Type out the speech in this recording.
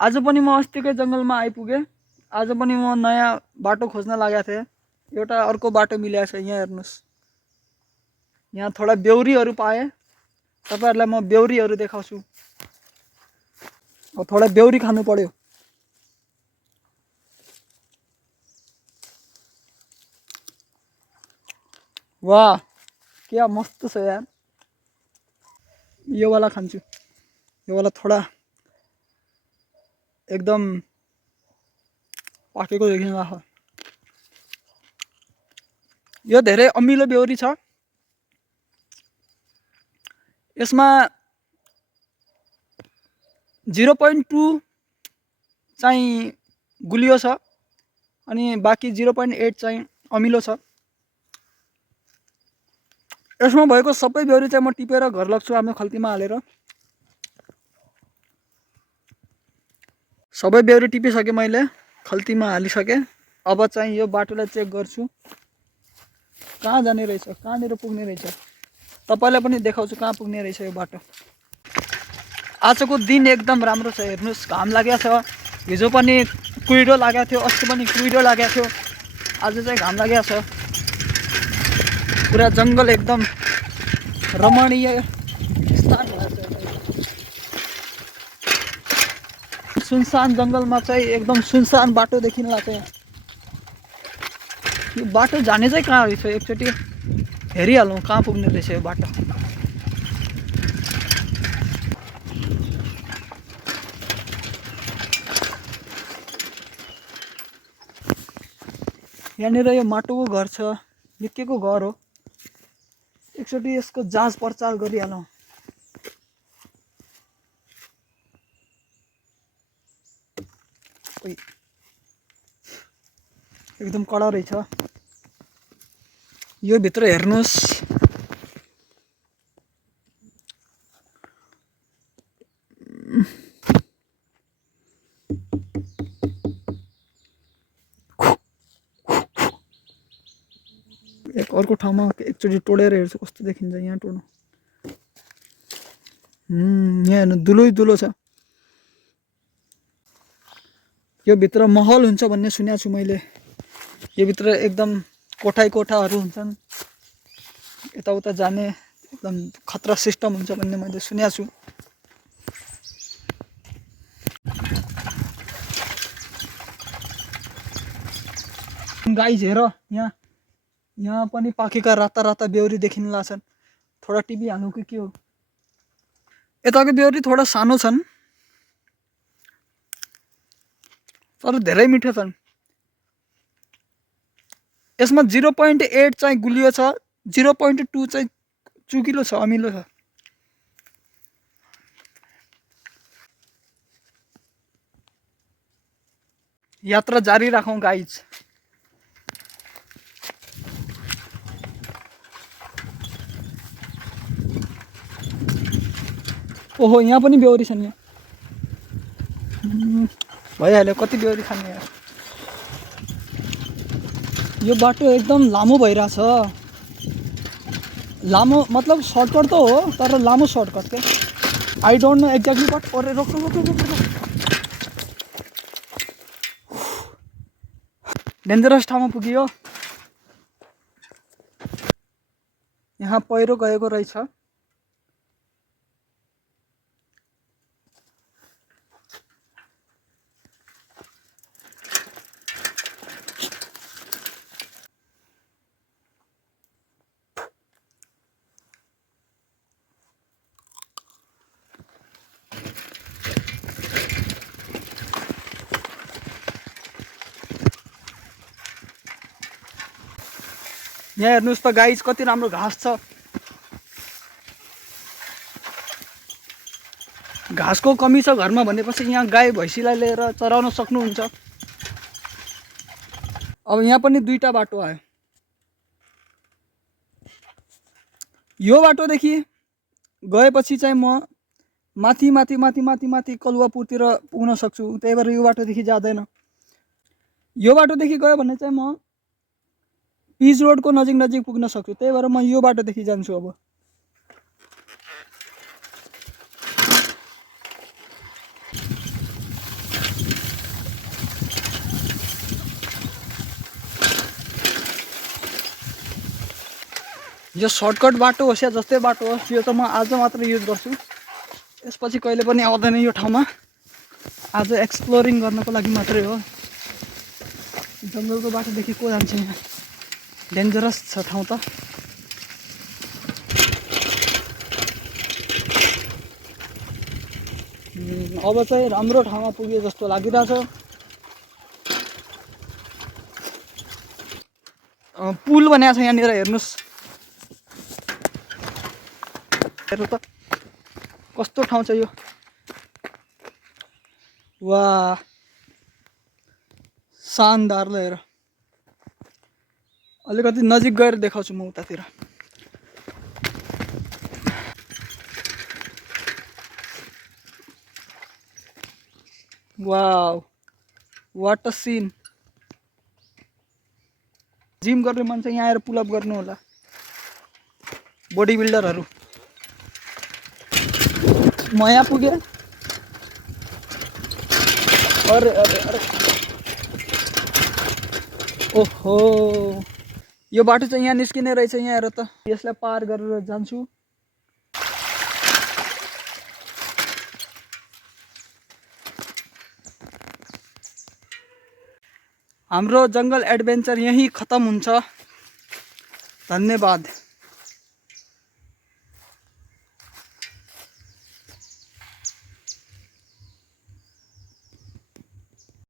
आज पनि म अस्तिकै जङ्गलमा आइपुगेँ। आज पनि म नयाँ बाटो खोज्न लागेको थिएँ। एउटा अर्को बाटो मिलेको छ। यहाँ हेर्नुहोस्, यहाँ थोडा बेउरीहरू पाएँ। तपाईँहरूलाई म बेउरीहरू देखाउँछु। थोडा बेउरी खानु पर्यो। वाह, क्या मस्त छ यार। यो वाला खान्छु। यो वाला थोडा एकदम पाकेको देखिन्छ। यो धेरै अमिलो बेउरी छ। यसमा 0.2 चाहिँ गुलियो छ अनि बाँकी 0.8 चाहिँ अमिलो छ। यसमा भएको सबै बेउरी चाहिँ म टिपेर घर लग्छु आफ्नो खल्तीमा हालेर। सबै बेउरी टिपिसकेँ मैले, खल्तीमा हालिसकेँ। अब चाहिँ यो बाटोलाई चेक गर्छु कहाँ जाने रहेछ, कहाँनिर पुग्ने रहेछ। तपाईँलाई पनि देखाउँछु कहाँ पुग्ने रहेछ यो बाटो। आजको दिन एकदम राम्रो छ। हेर्नुहोस्, घाम लागेको छ। हिजो पनि कुहिरो लागेको थियो, अस्ति पनि कुहिरो लागेको थियो। आज चाहिँ घाम लागेको छ। पुरा जङ्गल एकदम रमणीय स्थान भएको छ। सुनसान जङ्गलमा चाहिँ एकदम सुनसान बाटो देखिन लाग्छ। यो बाटो जाने चाहिँ कहाँ रहेछ, एकचोटि हेरिहालौँ कहाँ पुग्ने रहेछ यो बाटो। यहाँनिर यो माटोको घर छ, निक्केको घर हो। एकचोटि यसको जाँच पडताल गरिहालौँ। एकदम कडा रहेछ। यो भित्र हेर्नुहोस्, एक अर्को ठाउँमा एकचोटि टोडेर हेर्छु कस्तो देखिन्छ। यहाँ टोड्नु, यहाँ हेर्नु दुलै दुलो छ। यो भित्र महल हुन्छ भन्ने सुनेको छु मैले। यो भित्र एकदम कोठाहरू हुन्छन्, यताउता जाने एकदम खतरा सिस्टम हुन्छ भन्ने मैले सुनेको छु। गाइज हेर, यहाँ पनि पाकेका राता राता बेउरी देखिन लाग्छन्। थोडा टिभी हाल्नु कि के हो। यताको बेउरी थोडा सानो छन् तर धेरै मिठो छन्। यसमा 0.8 चाहिँ गुलियो छ, 0.2 चाहिँ चुकिलो छ, अमिलो छ। यात्रा जारी राखौँ गाइज। ओहो, यहाँ पनि बेउरी छन्। यहाँ भइहाल्यो, कति बेउरी खाने यार। यो बाटो एकदम लामो भइरहेछ। लामो मतलब सर्टकट त हो तर लामो सर्टकट के। I don't know exactly but अरे रोक। डेन्जरस ठाउँमा पुगियो। यहाँ पहिरो गएको रहेछ। यहाँ हेर्नुहोस् त गाइज, कति राम्रो घाँस छ। घाँसको कमी छ घरमा भनेपछि यहाँ गाई भैँसीलाई लिएर चराउन सक्नुहुन्छ। अब यहाँ पनि दुईटा बाटो आयो। यो बाटोदेखि गएपछि चाहिँ म माथि कलुवापुरतिर पुग्न सक्छु। त्यही भएर यो बाटोदेखि जाँदैन। यो बाटोदेखि गयो भने चाहिँ म पिच रोडको नजिक पुग्न सक्छु। त्यही भएर म यो बाटोदेखि जान्छु। अब यो सर्टकट बाटो होस् या जस्तै बाटो होस् यो त म आज मात्र युज गर्छु। यसपछि कहिले पनि आउँदैन यो ठाउँमा। आज एक्सप्लोरिङ गर्नको लागि मात्रै हो। जङ्गलको बाटोदेखि को जान्छ यहाँ? डेन्जरस छ ठाउँ त। अब चाहिँ राम्रो ठाउँमा पुगे जस्तो लागिरहेछ। पुल बनाएको छ यहाँनिर, हेर्नुहोस्। हेर्नु त कस्तो ठाउँ छ यो। वाह शानदार। ल हेर, अलिकति नजिक गएर देखाउँछु म उतातिर। Wow what a scene. Gym गर्ने मान्छे यहाँ आएर पुलअप गर्नु होला, बडी बिल्डरहरू। म यहाँ पुगेँ। अरे अरे अरे ओहो, यो बाटो चाहिँ यहाँ निस्किने रहेछ। यहाँ हेर त, यसलाई पार गरेर जान्छु। हाम्रो जङ्गल एडभेन्चर यहीँ खत्म हुन्छ। धन्यवाद।